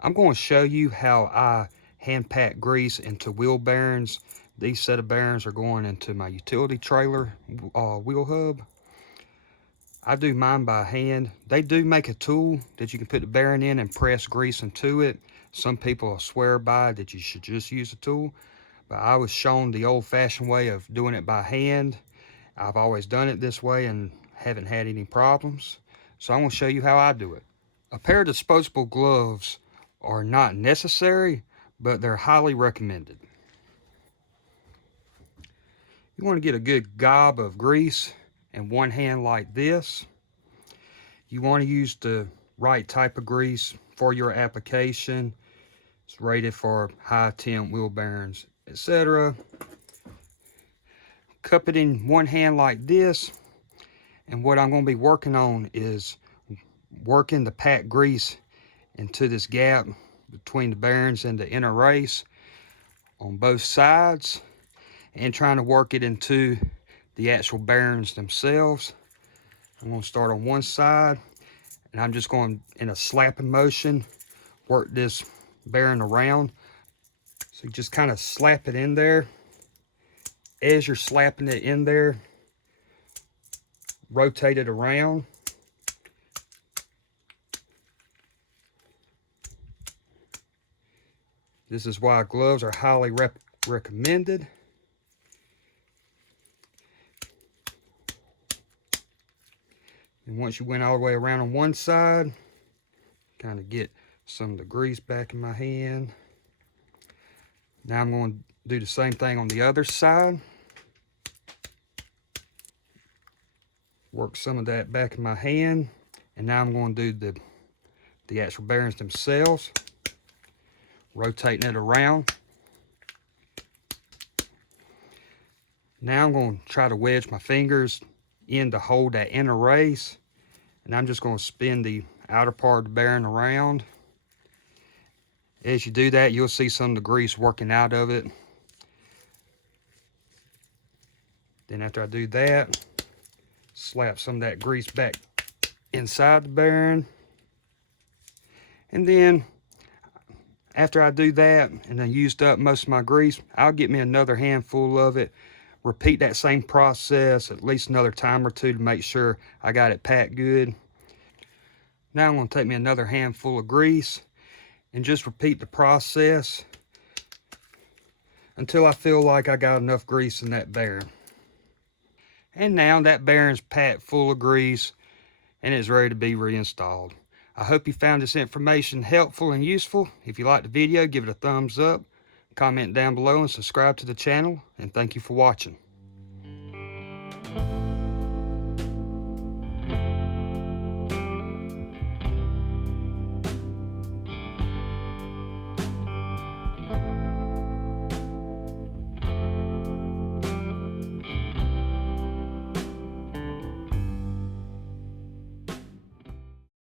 I'm going to show you how I hand pack grease into wheel bearings. These set of bearings are going into my utility trailer wheel hub. I do mine by hand. They do make a tool that you can put the bearing in and press grease into it. Some people swear by that you should just use a tool, but I was shown the old-fashioned way of doing it by hand. I've always done it this way and haven't had any problems. So I'm going to show you how I do it. A pair of disposable gloves are not necessary, but they're highly recommended. You want to get a good gob of grease in one hand like this. You want to use the right type of grease for your application. It's rated for high temp wheel bearings, etc. Cup it in one hand like this, and what I'm going to be working on is working the packed grease into this gap between the bearings and the inner race on both sides, and trying to work it into the actual bearings themselves. I'm going to start on one side, and I'm just going, in a slapping motion, work this bearing around. So you just kind of slap it in there. As you're slapping it in there, rotate it around. This is why gloves are highly recommended. And once you went all the way around on one side, kind of get some of the grease back in my hand. Now I'm going to do the same thing on the other side. Work some of that back in my hand. And now I'm going to do the actual bearings themselves. Rotating it around. Now I'm going to try to wedge my fingers in to hold that inner race. And I'm just going to spin the outer part of the bearing around. As you do that, you'll see some of the grease working out of it. Then after I do that, slap some of that grease back inside the bearing. And then after I do that and I used up most of my grease, I'll get me another handful of it. Repeat that same process at least another time or two to make sure I got it packed good. Now I'm going to take me another handful of grease and just repeat the process until I feel like I got enough grease in that bearing. And now that bearing's packed full of grease and it's ready to be reinstalled. I hope you found this information helpful and useful. If you liked the video, give it a thumbs up, comment down below, and subscribe to the channel. And thank you for watching.